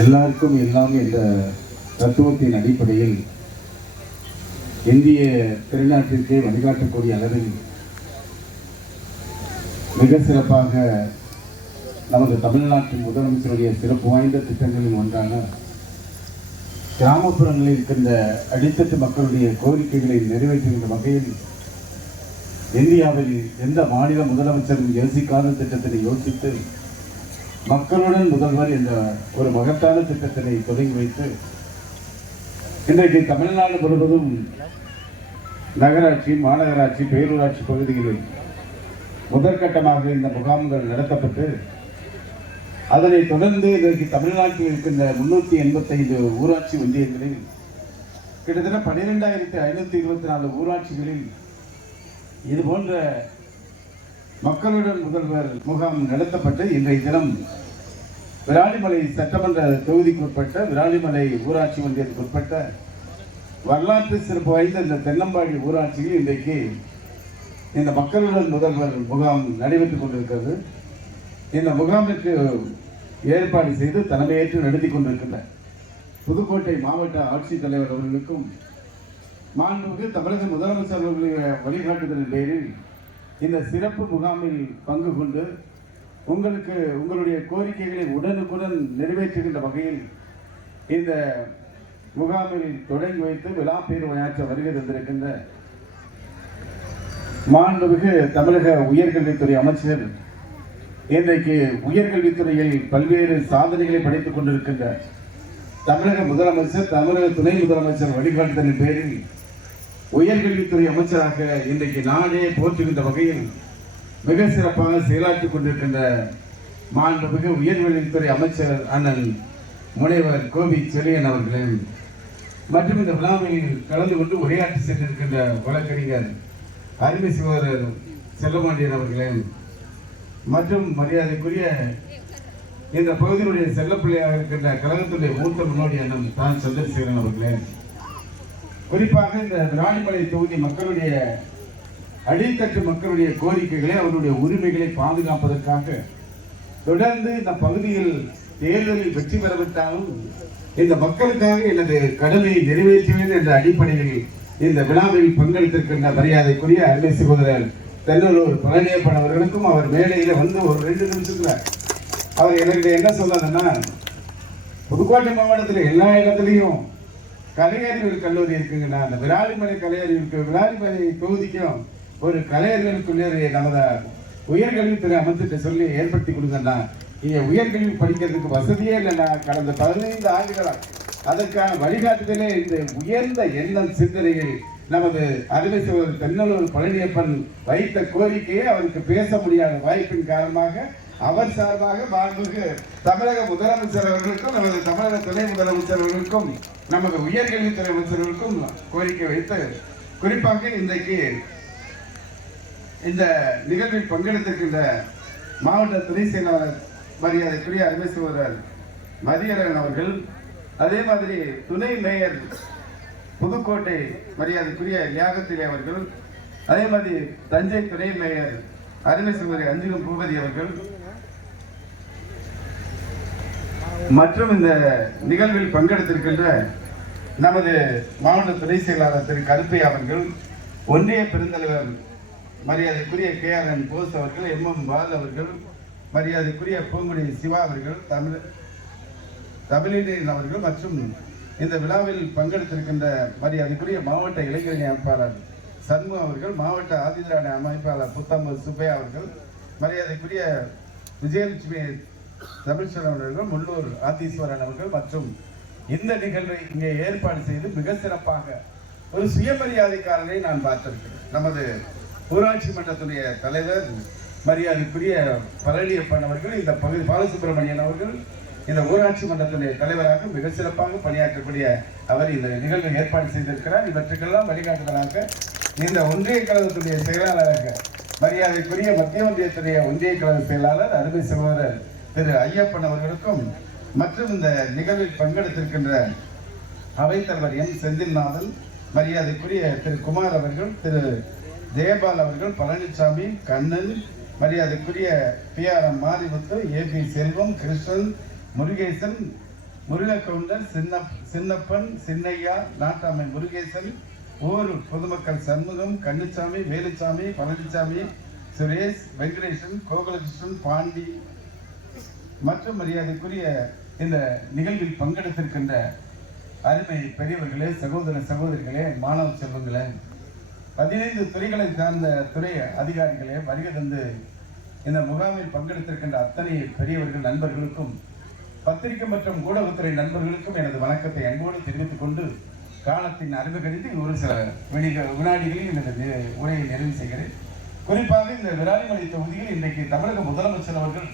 எல்லாருக்கும் எல்லாம் என்ற தத்துவத்தின் அடிப்படையில் இந்திய திருநாட்டிற்கே வழிகாட்டக்கூடிய அளவில் மிக சிறப்பாக நமது தமிழ்நாட்டின் முதலமைச்சருடைய சிறப்பு வாய்ந்த திட்டங்களில் ஒன்றான கிராமப்புறங்களில் இருக்கின்ற அடித்தட்டு மக்களுடைய கோரிக்கைகளை நிறைவேற்றுகின்ற வகையில் இந்தியாவில் எந்த மாநில முதலமைச்சரும் யோசிக்காத திட்டத்தினை யோசித்து மக்களுடன் முதல்வர் என்ற ஒரு மகத்தான திட்டத்தினை தொடங்கி வைத்து இன்றைக்கு தமிழ்நாடு முழுவதும் நகராட்சி, மாநகராட்சி, பேரூராட்சி பகுதிகளில் முதற்கட்டமாக இந்த முகாம்கள் நடத்தப்பட்டு அதனை தொடர்ந்து இன்றைக்கு தமிழ்நாட்டில் இருக்கின்ற 385 ஊராட்சி ஒன்றியங்களில் கிட்டத்தட்ட 12,524 ஊராட்சிகளில் இதுபோன்ற மக்களுடன் முதல்வர் முகாம் நடத்தப்பட்டு இன்றைய தினம் விராலிமலை சட்டமன்ற தொகுதிக்குட்பட்ட விராலிமலை ஊராட்சி ஒன்றியத்துக்குட்பட்ட வரலாற்று சிறப்பு வாய்ந்த இந்த தென்னம்பாடி ஊராட்சியில் இன்றைக்கு இந்த மக்களுடன் முதல்வர் முகாம் நடைபெற்றுக் கொண்டிருக்கிறது. இந்த முகாமிற்கு ஏற்பாடு செய்து தலைமையேற்று நடத்தி கொண்டிருக்கின்ற புதுக்கோட்டை மாவட்ட ஆட்சித்தலைவர் அவர்களுக்கும் மாண்புமிகு தமிழக முதலமைச்சர் அவர்களுடைய வழிகாட்டுதலின் பேரில் இந்த சிறப்பு முகாமில் பங்கு கொண்டு உங்களுக்கு உங்களுடைய கோரிக்கைகளை உடனுக்குடன் நிறைவேற்றுகின்ற வகையில் இந்த முகாமில் தொடங்கி வைத்து விழா பேருரையாற்ற வருகை தந்திருக்கின்ற மாண்புமிகு தமிழக உயர்கல்வித்துறை அமைச்சர், இன்றைக்கு உயர்கல்வித்துறையில் பல்வேறு சாதனைகளை படைத்துக் கொண்டிருக்கின்ற தமிழக முதலமைச்சர், தமிழக துணை முதலமைச்சர் வழிகாட்டுதலின் பேரில் உயர்கல்வித்துறை அமைச்சராக இன்றைக்கு நாடே போற்றுகின்ற வகையில் மிக சிறப்பாக செயலாற்றிக் கொண்டிருக்கின்ற மாண்புமிகு உயர்கல்வித்துறை அமைச்சர் அண்ணன் முனைவர் கோவி செழியன் அவர்களையும் மற்றும் இந்த விழாவில் கலந்து கொண்டு உரையாற்றி சென்றிருக்கின்ற வழக்கறிஞர் அருமை சகோதரர் செல்லமாண்டியன் அவர்களையும் மற்றும் மரியாதைக்குரிய இந்த பகுதியினுடைய செல்லப்பிள்ளையாக இருக்கின்ற கழகத்துடைய மூத்த முன்னோடி அண்ணன் தான் சந்திரசேகரன் அவர்களையும் குறிப்பாக இந்த விராலிமலை தொகுதி மக்களுடைய அடித்தட்டு மக்களுடைய கோரிக்கைகளை, அவருடைய உரிமைகளை பாதுகாப்பதற்காக தொடர்ந்து இந்த பகுதியில் தேர்தலில் வெற்றி பெறவிட்டாலும் இந்த மக்களுக்காக எனது கடமையை நிறைவேற்றுவேன் என்ற அடிப்படையில் இந்த விழாவில் பங்கெடுத்திருக்கின்ற மரியாதைக்குரிய அருமை சகோதரர் தென்னலூர் பழனியப்பன் அவர்களுக்கும் அவர் மேடையில் வந்து ஒரு 2 நிமிஷத்துல அவர் எனக்கு என்ன சொன்னாருன்னா, புதுக்கோட்டை மாவட்டத்தில் எல்லா இடத்துலையும் கலையறிவியல் கல்லூரி இருக்குங்கன்னா அந்த விராலிமலை விராலிமலை தொகுதிக்கும் ஒரு கலையறிவியல் கல்லூரியை நமது உயர்கல்வித்துறை அமைச்சர்கிட்ட சொல்லி ஏற்படுத்தி கொடுங்கன்னா இங்கே உயர்கல்வி படிக்கிறதுக்கு வசதியே இல்லைன்னா கடந்த 15 ஆண்டுகளாக அதற்கான வழிகாட்டுதலே இந்த உயர்ந்த எண்ணம் சிந்தனையில் நமது அருமை சகோதரர் தென்னலூர் பழனியப்பன் வைத்த கோரிக்கையை அவருக்கு பேச முடியாத வாய்ப்பின் காரணமாக அவர் சார்பாக மாண்புமிகு தமிழக முதலமைச்சர் அவர்களுக்கும் நமது தமிழக துணை முதலமைச்சர் அவர்களுக்கும் நமது உயர்கல்வித்துறை அமைச்சர்களுக்கும் கோரிக்கை வைத்து குறிப்பாக இன்றைக்கு இந்த நிகழ்வில் பங்கெடுத்திருக்கின்ற மாவட்ட துணை செயலாளர் மரியாதைக்குரிய அருமை சகோதரர் மதியழகன் அவர்கள், அதே மாதிரி துணை மேயர் புதுக்கோட்டை மரியாதைக்குரிய லியாகத்திலே அவர்கள், அதே மாதிரி தஞ்சை துணை மேயர் அருமை சகோதரி அஞ்சுகம் பூபதி அவர்கள் மற்றும் இந்த நிகழ்வில் பங்கெடுத்திருக்கின்ற நமது மாவட்ட துணை செயலாளர் திரு கருப்பையா அவர்கள், ஒன்றிய பெருந்தலைவர் மரியாதைக்குரிய KRN போஸ் அவர்கள், MM பால் அவர்கள், மரியாதைக்குரிய பூங்குடி சிவா அவர்கள், தமிழின் அவர்கள் மற்றும் இந்த விழாவில் பங்கெடுத்திருக்கின்ற மரியாதைக்குரிய மாவட்ட இளைஞரணி அமைப்பாளர் சண்முக அவர்கள், மாவட்ட ஆதிதிராவிட அமைப்பாளர் புத்தம்பு சுப்பையா அவர்கள், மரியாதைக்குரிய விஜயலட்சுமி தமிழ்ச்செல்வன் அவர்கள், முள்ளூர் ஆத்தீஸ்வரன் அவர்கள் மற்றும் இந்த நிகழ்வை இங்கே ஏற்பாடு செய்து மிக சிறப்பாக ஒரு சுயமரியாதைக்காரரை நான் பார்த்திருக்கிறேன். நமது ஊராட்சி மன்றத்துடைய தலைவர் மரியாதைக்குரிய பழனியப்பன் அவர்கள், இந்த பகுதி பாலசுப்ரமணியன் அவர்கள் இந்த ஊராட்சி மன்றத்துடைய தலைவராக மிக சிறப்பாக பணியாற்றக்கூடிய அவர் இந்த நிகழ்வை ஏற்பாடு செய்திருக்கிறார். இவற்றுக்கெல்லாம் வழிகாட்டுதலாக இந்த ஒன்றிய கழகத்துடைய செயலாளராக மரியாதைக்குரிய மத்திய ஒன்றியத்துடைய ஒன்றிய கழக செயலாளர் அருமை சகோதரர் திரு ஐயப்பன் அவர்களுக்கும் மற்றும் இந்த நிகழ்வில் பங்கெடுத்திருக்கின்ற அவைத்தலைவர் M செந்தில்நாதன், மரியாதைக்குரிய திரு குமார் அவர்கள், திரு ஜெயபால் அவர்கள், பழனிசாமி, கண்ணன், மரியாதைக்குரிய PRM மாரிமுத்து, AP செல்வம், கிருஷ்ணன், முருகேசன், முருகக்கவுண்டர், சின்னப்பன், சின்னையா, நாட்டாமை முருகேசன், ஓரூர் பொதுமக்கள் சண்முகம், கண்ணுச்சாமி, வேலுச்சாமி, பழனிசாமி, சுரேஷ், வெங்கடேசன், கோகுலகிருஷ்ணன், பாண்டி மற்றும் மரியாதைக்குரிய இந்த நிகழ்வில் பங்கெடுத்திருக்கின்ற அருமை பெரியவர்களே, சகோதர சகோதரிகளே, மாணவ செல்வங்களே, 15 துறைகளை சார்ந்த துறை அதிகாரிகளே, வருகை தந்து இந்த முகாமில் பங்கெடுத்திருக்கின்ற அத்தனை பெரியவர்கள் நண்பர்களுக்கும், பத்திரிகை மற்றும் ஊடகத்துறை நண்பர்களுக்கும் எனது வணக்கத்தை அன்போடு தெரிவித்துக் கொண்டு காலத்தின் அறிவு கணித்து ஒரு சில வினாடிகளில் எனது உரையை நிறைவு செய்கிறேன். குறிப்பாக இந்த விராலிமலை தொகுதியில் இன்றைக்கு தமிழக முதலமைச்சர் அவர்கள்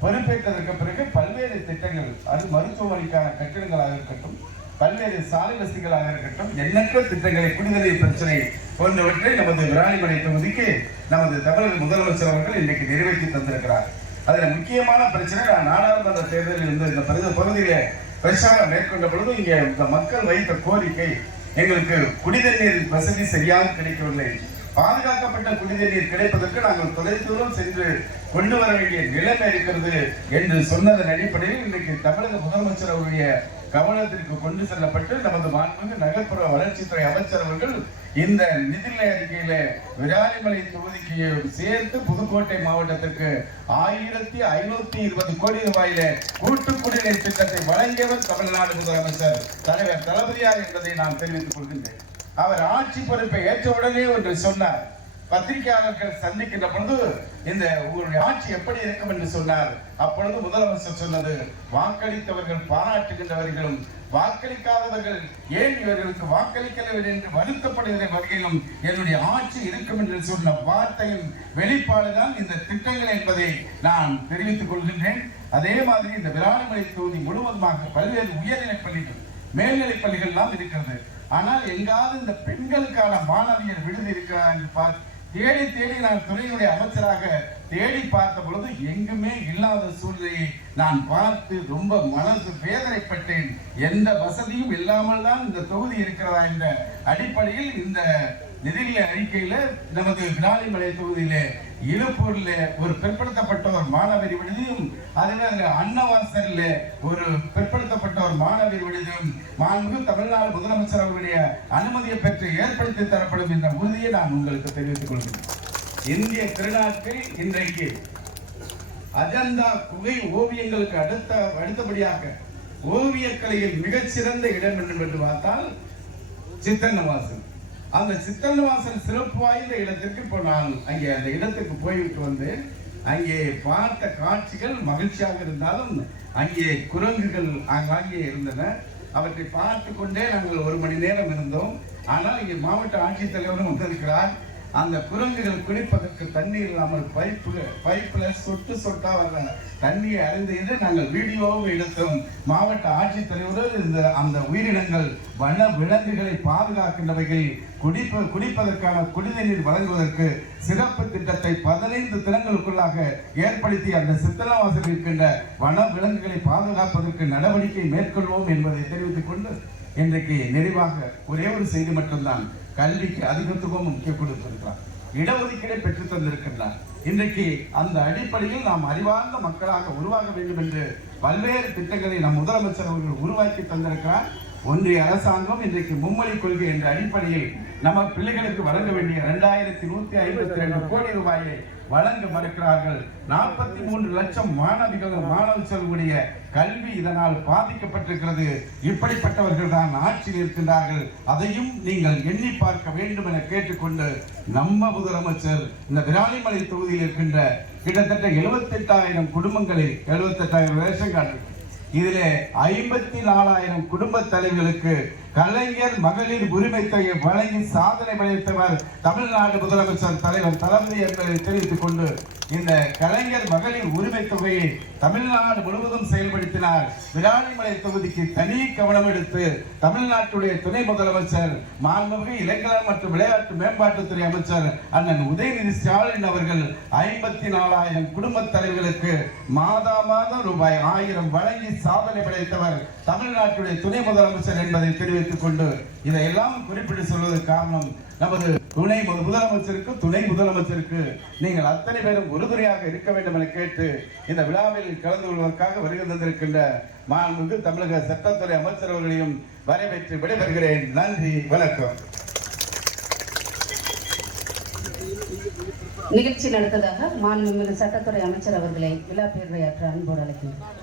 பொறுப்பேற்றதற்கு பிறகு பல்வேறு திட்டங்கள், அது மருத்துவமனைக்கான கட்டிடங்களாக இருக்கட்டும், பல்வேறு சாலை வசதிகளாக இருக்கட்டும், எண்ணற்ற திட்டங்களை, குடிநீர் பிரச்சனை போன்றவற்றை நமது விராலிமலை தொகுதிக்கு நமது தமிழக முதலமைச்சர் அவர்கள் இன்றைக்கு நிறைவேற்றி தந்திருக்கிறார். அதில் முக்கியமான பிரச்சனை, நான் நாடாளுமன்ற தேர்தலில் இருந்து இந்த பகுதியிலே பிரச்சாரம் மேற்கொண்ட பொழுது இங்கே இந்த மக்கள் வைத்த கோரிக்கை, எங்களுக்கு குடிநீர் வசதி சரியாக கிடைக்கவில்லை, பாதுகாக்கப்பட்ட குடிநீர் கிடைப்பதற்கு நாங்கள் தொலைதூரம் சென்று கொண்டு வர வேண்டிய நிலைமை இருக்கிறது என்று சொன்னதன் அடிப்படையில் இன்றைக்கு தமிழக முதலமைச்சர் அவருடைய கவனத்திற்கு கொண்டு செல்லப்பட்டு நமது மாண்புமிகு நகர்ப்புற வளர்ச்சித்துறை அமைச்சர் அவர்கள் இந்த நிதிநிலை அறிக்கையில விராலிமலை தொகுதிக்கு சேர்த்து புதுக்கோட்டை மாவட்டத்திற்கு 1520 கோடி ரூபாயில கூட்டு குடிநீர் திட்டத்தை வழங்கியவர் தமிழ்நாடு முதலமைச்சர் தலைவர் தளபதியார் என்பதை நான் தெரிவித்துக் கொள்கின்றேன். அவர் ஆட்சி பொறுப்பை ஏற்ற உடனே ஒன்று சொன்னார். பத்திரிகையாளர்கள் சந்திக்கின்ற பொழுது இந்த உங்களுடைய ஆட்சி எப்படி இருக்கும் என்று சொன்னார். அப்பொழுது முதலமைச்சர் சொன்னது, வாக்களித்தவர்கள் பாராட்டுகின்றவர்களும் வாக்களிக்காதவர்கள் ஏன் இவர்களுக்கு வாக்களிக்கவில்லை என்று வருத்தப்படுகிற வகையிலும் என்னுடைய ஆட்சி இருக்கும் என்று சொன்ன வார்த்தையின் வெளிப்பாடுதான் இந்த திட்டங்கள் என்பதை நான் தெரிவித்துக் கொள்கின்றேன். அதே மாதிரி இந்த விராலிமலை தொகுதி முழுவதுமாக பல்வேறு உயர்நிலைப் பள்ளிகள், மேல்நிலைப் பள்ளிகள் எல்லாம் இருக்கிறது. ஆனால் எங்காவது இந்த பெண்களுக்கான மாணவியர் விடுதி இருக்கிறார் என்று தேடி தேடி நான் துறையினுடைய அமைச்சராக தேடி பார்த்த பொழுது எங்குமே இல்லாத சூழ்நிலையை நான் பார்த்து ரொம்ப மனசு வேதனைப்பட்டேன். எந்த வசதியும் இல்லாமல் தான் இந்த தொகுதி இருக்கிறதா என்ற அடிப்படையில் இந்த நிதிநிலை அறிக்கையில நமது விராலிமலை தொகுதியில இழுப்பூர்ல ஒரு பிற்படுத்தப்பட்ட ஒரு மாணவர் விடுதியும், அதே அன்னவாசல்ல ஒரு பிற்படுத்தப்பட்ட ஒரு மாணவர் விடுதியும் மாண்புமிகு தமிழ்நாடு முதலமைச்சர் அவருடைய அனுமதியை பெற்று ஏற்படுத்தி தரப்படும் என்ற உறுதியை நான் உங்களுக்கு தெரிவித்துக் கொள்கிறேன். இந்திய திருநாட்டில் இன்றைக்கு அஜந்தா குகை ஓவியங்களுக்கு அடுத்தபடியாக ஓவியக்கலையில் மிகச்சிறந்த இடம் என்று பார்த்தால் சித்தன்னவாசல். அந்த சித்தன்னவாசல் சிறப்பு வாய்ந்த இடத்திற்கு இப்போ நான் அங்கே அந்த இடத்துக்கு போய்விட்டு வந்து அங்கே பார்த்த காட்சிகள் மகிழ்ச்சியாக இருந்தாலும் அங்கே குரங்குகள் அங்கே இருந்தன. அவற்றை பார்த்து கொண்டே நாங்கள் 1 மணி நேரம் இருந்தோம். ஆனால் இங்கே மாவட்ட ஆட்சித்தலைவரும் வந்திருக்கிறார். அந்த குரங்குகள் குடிப்பதற்கு தண்ணீர் இல்லாமல் பைப்புல சொட்டு சொட்டா வர்ற தண்ணியை அறிந்து நாங்கள் வீடியோவும் எடுத்தோம். மாவட்ட ஆட்சித்தலைவர்கள் அந்த உயிரினங்கள் வன விலங்குகளை பாதுகாக்கின்றவைகள் குடிப்பதற்கான குடிநீர் வழங்குவதற்கு சிறப்பு திட்டத்தை 15 தினங்களுக்குள்ளாக ஏற்படுத்தி அந்த சித்தன்னவாசலில் இருக்கின்ற வன விலங்குகளை பாதுகாப்பதற்கு நடவடிக்கை மேற்கொள்வோம் என்பதை தெரிவித்துக் கொண்டு இன்றைக்கு நிறைவாக ஒரே ஒரு செய்தி மட்டும்தான். கல்விக்கு அதிகத்துவம் முக்கியம் கொடுத்திருக்கிறார், இடஒதுக்கீடை பெற்று தந்திருக்கின்றார். இன்றைக்கு அந்த அடிப்படையில் நாம் அறிவார்ந்த மக்களாக உருவாக வேண்டும் என்று பல்வேறு திட்டங்களை நம் முதலமைச்சர் அவர்கள் உருவாக்கி தந்திருக்கிறார். ஒன்றிய அரசாங்கம் இன்றைக்கு மும்மொழி கொள்கை என்ற அடிப்படையில் நம்ம பிள்ளைகளுக்கு வழங்க வேண்டிய 2152 கோடி ரூபாயை வழங்க மறுக்கிறார்கள். 43 லட்சம் மாணவ செல்வடைய கல்வி இதனால் பாதிக்கப்பட்டிருக்கிறது. இப்படிப்பட்டவர்கள் தான் ஆட்சியில் இருக்கின்றார்கள். அதையும் நீங்கள் எண்ணி பார்க்க வேண்டும் என கேட்டுக்கொண்டு நம்ம முதலமைச்சர் இந்த விராலிமலை தொகுதியில் இருக்கின்ற கிட்டத்தட்ட 78,000 குடும்பங்களில் 78,000 ரேஷன் கார்டு, இதிலே 54,000 குடும்ப தலைவர்களுக்கு கலைஞர் மகளிர் உரிமை தொகையை வழங்கி சாதனை படைத்தவர் தமிழ்நாடு முதலமைச்சர் தலைவர் தளபதி என்பதை தெரிவித்துக் கொண்டு இந்த கலைஞர் மகளிர் உரிமை தொகையை தமிழ்நாடு முழுவதும் செயல்படுத்தினார். விராலிமலை தொகுதிக்கு தனி கவனம் எடுத்து தமிழ்நாட்டுடைய துணை முதலமைச்சர் மாண்புமிகு இளைஞர் மற்றும் விளையாட்டு மேம்பாட்டுத்துறை அமைச்சர் அண்ணன் உதயநிதி ஸ்டாலின் அவர்கள் 54,000 குடும்ப தலைவர்களுக்கு மாதம் ரூபாய் 1000 வழங்கி சாதனை படைத்தவர் தமிழ்நாட்டுடைய துணை முதலமைச்சர் என்பதை தெரிவித்தார். தெரிவித்துக் கொண்டு இதையெல்லாம் குறிப்பிட்டு சொல்வதற்கு காரணம் நமது முதலமைச்சருக்கு துணை முதலமைச்சருக்கு நீங்கள் அத்தனை பேரும் உறுதுணையாக இருக்க வேண்டும் என கேட்டு இந்த விழாவில் கலந்து கொள்வதற்காக வருகை தந்திருக்கின்ற மாண்புமிகு தமிழக சட்டத்துறை அமைச்சர் அவர்களையும் வரவேற்று விடைபெறுகிறேன். நன்றி, வணக்கம். நிகழ்ச்சி நடத்ததாக மாண்புமிகு சட்டத்துறை அமைச்சர் அவர்களை விழா பேர்வையாற்ற அன்போடு அழைக்கின்றனர்.